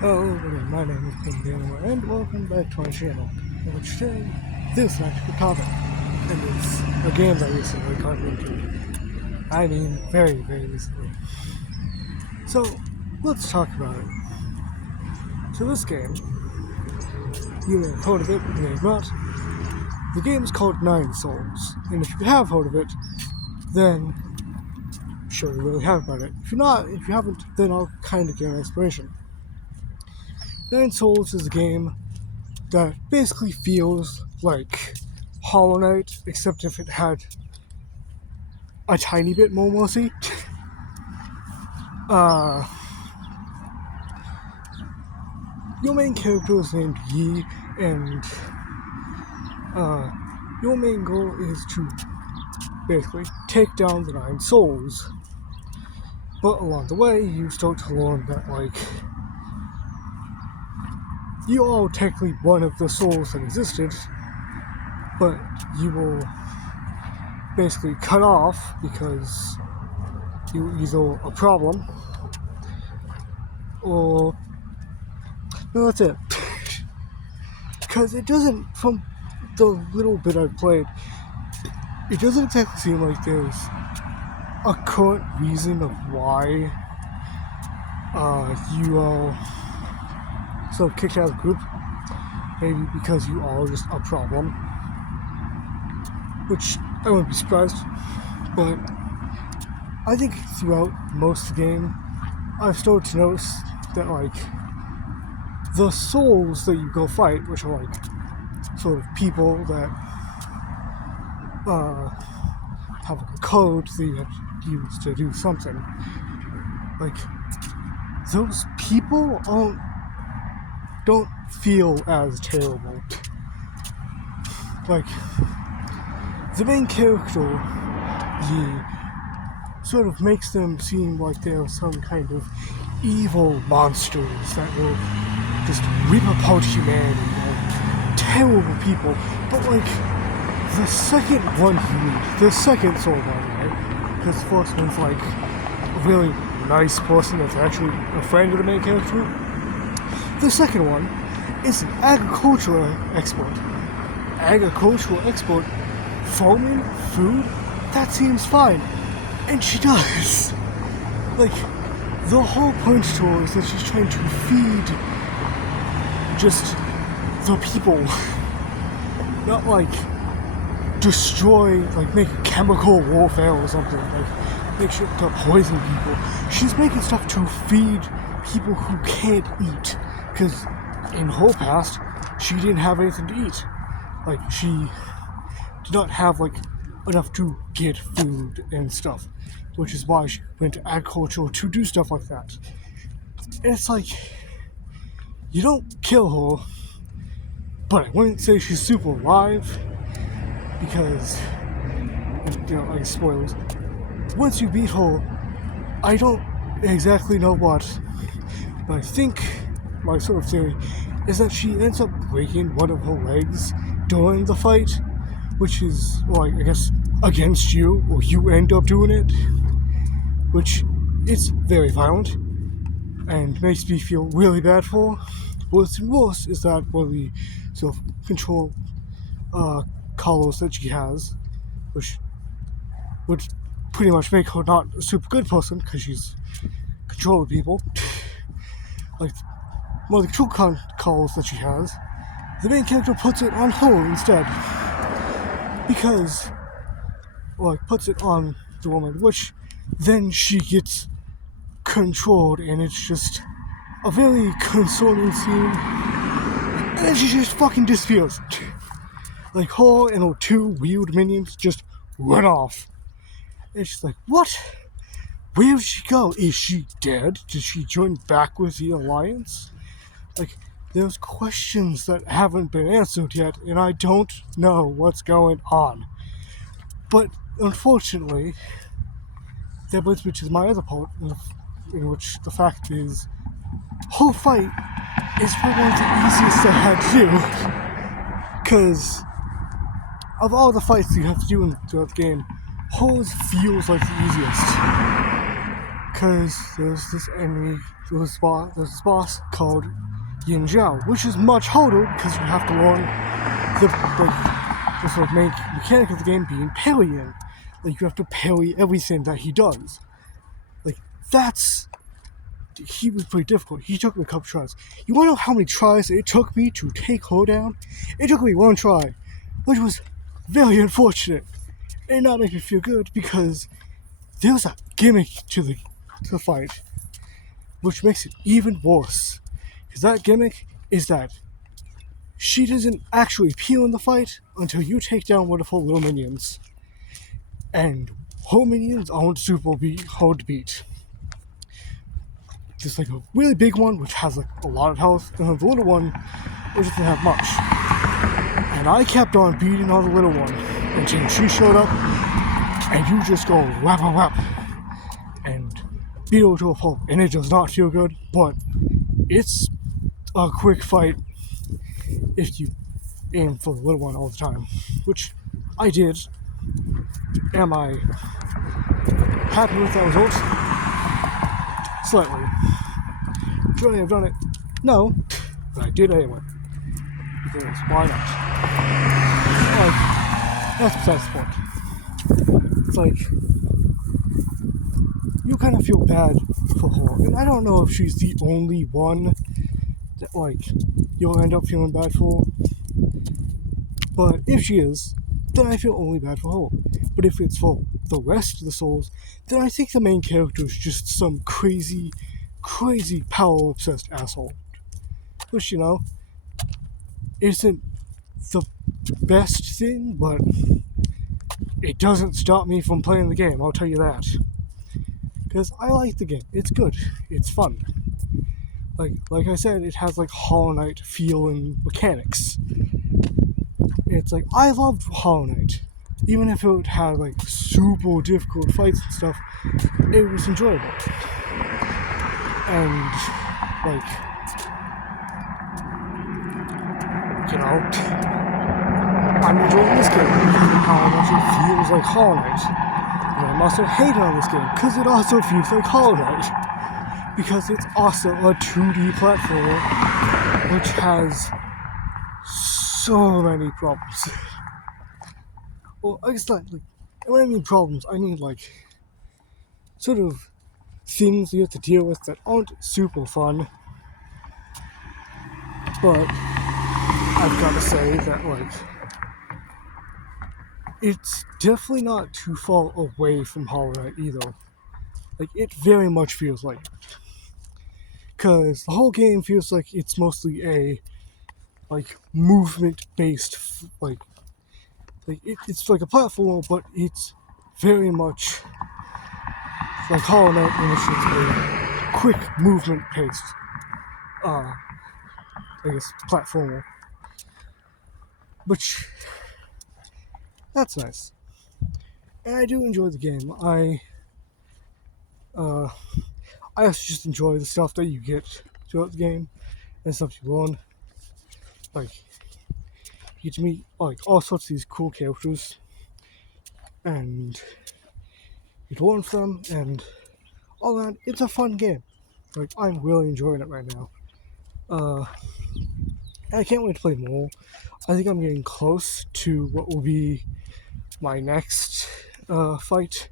Hello everybody, my name is King Daniel and welcome back to my channel. And today, this is actually a topic, and it's a game that I recently got into. I mean, very, very recently. So, let's talk about it. So this game, you may have heard of it, you may have not. The game is called Nine Souls, and if you have heard of it, then sure you really have about it. If you haven't, then I'll kind of give an explanation. Nine Souls is a game that basically feels like Hollow Knight, except if it had a tiny bit more mercy. Your main character is named Yi, and your main goal is to basically take down the Nine Souls. But along the way, you start to learn that, like, you are technically one of the souls that existed, but you will basically cut off because you're either a problem or no, that's it. Because it doesn't, from the little bit I've played, it doesn't exactly seem like there's a current reason of why you are sort of kicked out of the group. Maybe because you are just a problem, which I wouldn't be surprised. But I think throughout most of the game, I've started to notice that, like, the souls that you go fight, which are like sort of people that have like a code that you have to use to do something. Like, those people don't feel as terrible. Like, the main character, Yi, sort of makes them seem like they're some kind of evil monsters that will just rip apart humanity, like terrible people. But like, the second one you meet, the second soul, by the way, because the first one's like a really nice person that's actually a friend of the main character. The second one is an agricultural expert. Farming, food, that seems fine. And she does. Like, the whole point to her is that she's trying to feed just the people. Not like destroy, like make chemical warfare or something. Like, make shit to poison people. She's making stuff to feed people who can't eat. Because in her past, she didn't have anything to eat. Like, she did not have, like, enough to get food and stuff. Which is why she went to agriculture to do stuff like that. And it's like, you don't kill her, but I wouldn't say she's super alive, because, you know, like, spoilers. Once you beat her, I don't exactly know what, but I think my sort of theory is that she ends up breaking one of her legs during the fight, which is, like, I guess, against you, or you end up doing it, which is very violent, and makes me feel really bad for her. What's worse is that one of the self-control colors that she has, which would pretty much make her not a super good person, because she's controlling people, like, one of the true colors that she has, the main character puts it on her instead. Because, like, puts it on the woman, which then she gets controlled, and it's just a very concerning scene. And then she just fucking disappears. Like, her and her two weird minions just run off. And it's just like, what? Where did she go? Is she dead? Did she join back with the Alliance? Like, there's questions that haven't been answered yet, and I don't know what's going on. But unfortunately, that brings me to my other part, in which the fact is, whole fight is probably one of the easiest I had to do. Because of all the fights you have to do throughout the game, hers feels like the easiest. Because there's this enemy there's this boss called Yin Zhao, which is much harder because you have to learn the sort of main mechanic of the game being parrying. Like, you have to parry everything that he does. Like, he was pretty difficult. He took me a couple tries. You wanna know how many tries it took me to take her down? It took me one try, which was very unfortunate. And not make me feel good because there's a gimmick to the fight, which makes it even worse. Because that gimmick is that she doesn't actually appear in the fight until you take down one of her little minions. And her minions aren't super hard to beat. There's like a really big one, which has like a lot of health, and then the little one, which doesn't have much. And I kept on beating on the little one until she showed up, and you just go whap whap whap and beat her to a pulp. And it does not feel good, but it's a quick fight if you aim for the little one all the time, which I did. Am I happy with that result? Slightly. Should I have done it? No, but I did anyway. Because why not? Like, that's besides the point. It's like, you kind of feel bad for her. And I don't know if she's the only one that, like, you'll end up feeling bad for. But if she is, then I feel only bad for her. But if it's for the rest of the souls, then I think the main character is just some crazy power-obsessed asshole. Which, you know, isn't the best thing, but it doesn't stop me from playing the game, I'll tell you that. Because I like the game. It's good. It's fun. Like I said, it has like Hollow Knight feel and mechanics. It's like, I loved Hollow Knight. Even if it had like super difficult fights and stuff, it was enjoyable. And like, you know, I'm enjoying this game because of how much it feels like Hollow Knight. And I'm also hating on this game because it also feels like Hollow Knight. Because it's also a 2D platformer which has so many problems. Well, I guess not, like, when I mean problems, I mean, like, sort of things you have to deal with that aren't super fun. But I've got to say that, like, it's definitely not too far away from Hollow Knight either. Like, it very much feels like it. Because the whole game feels like it's mostly a, like, movement-based, like it's like a platform, but it's very much like Hollow Knight, in which it's a quick movement-paced, I guess, platformer. Which, that's nice. And I do enjoy the game. I also just enjoy the stuff that you get throughout the game and stuff you learn. Like, you get to meet like all sorts of these cool characters, and you learn from them, and all that. It's a fun game. Like, I'm really enjoying it right now. I can't wait to play more. I think I'm getting close to what will be my next fight,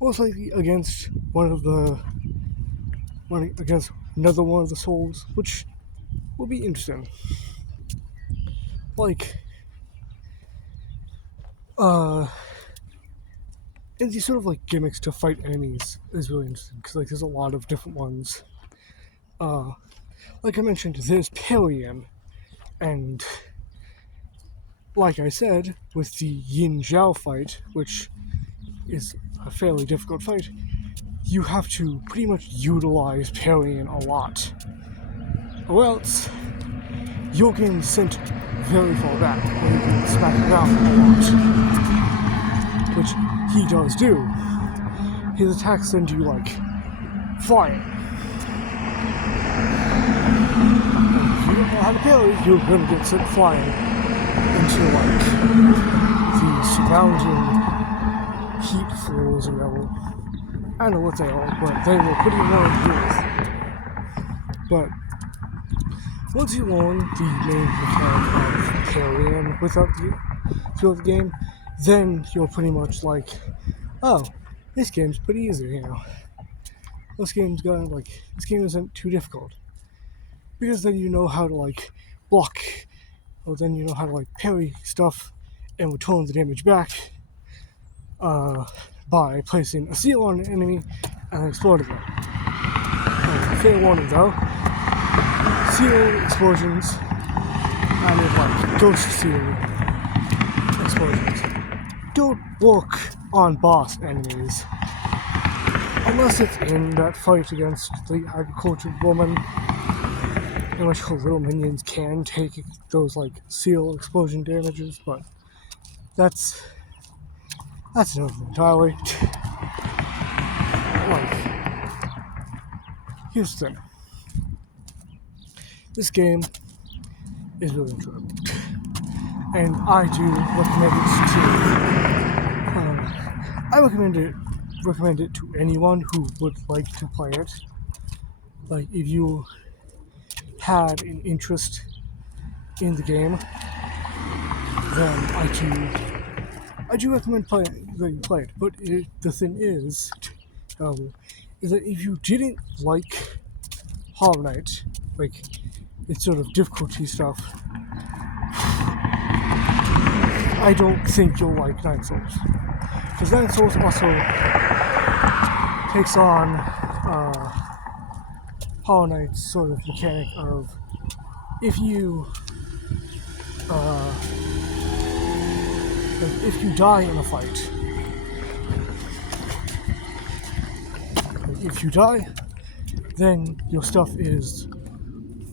most likely against against another one of the souls, which will be interesting. Like, and these sort of like gimmicks to fight enemies is really interesting because like there's a lot of different ones. Like I mentioned, there's parrying, and like I said, with the Yin Zhao fight, which is a fairly difficult fight, you have to pretty much utilize parrying a lot, or else you're getting sent very far back, and you can smack around a lot, which he does do. His attacks send you like flying. If you don't know how to parry, you're gonna get sent flying into like the surrounding heat floors or whatever. I don't know what they are, but they were pretty annoying to deal with. But once you learn the main mechanic of parrying without throughout the game, then you're pretty much like, oh, this game's pretty easy, This game isn't too difficult. Because then you know how to block, or then you know how to parry stuff and return the damage back by placing a seal on an enemy and exploding it. Fair warning though, seal explosions and ghost seal explosions don't work on boss enemies unless it's in that fight against the agricultural woman, in which her little minions can take those seal explosion damages, but that's another thing entirely. Here's the thing. This game is really enjoyable, and I do recommend it to. Recommend it to anyone who would like to play it. If you had an interest in the game, then I do recommend that you play it. But the thing is that if you didn't like Hollow Knight, its sort of difficulty stuff, I don't think you'll like Nine Souls. Because Nine Souls also takes on Hollow Knight's sort of mechanic of if you die in a fight, then your stuff is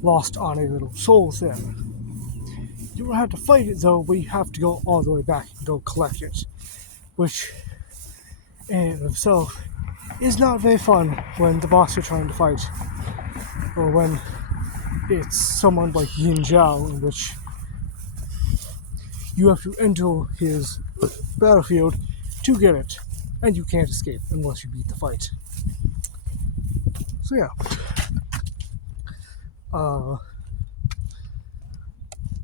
lost on a little soul thing. You don't have to fight it though, but you have to go all the way back and go collect it, which in and of itself is not very fun when the boss you're trying to fight, or when it's someone like Yin Zhao, in which you have to enter his battlefield to get it, and you can't escape unless you beat the fight. So yeah.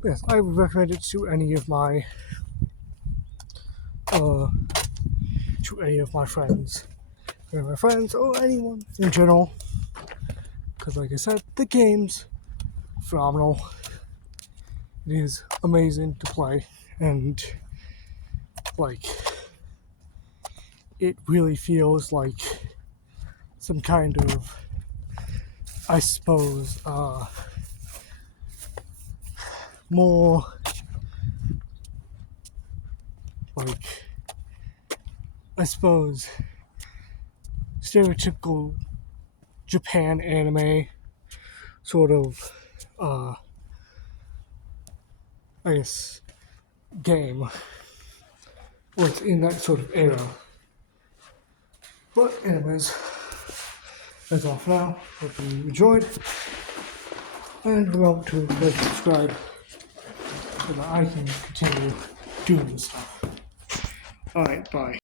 Yes, I would recommend it to any of my friends. My friends, or anyone in general. Because like I said, the game's phenomenal. It is amazing to play, and it really feels like some kind of, I suppose, more stereotypical Japan anime sort of game, what's in that sort of era. But anyways, that's all for now. Hope you enjoyed, and remember to subscribe so that I can continue doing this stuff. Alright, bye.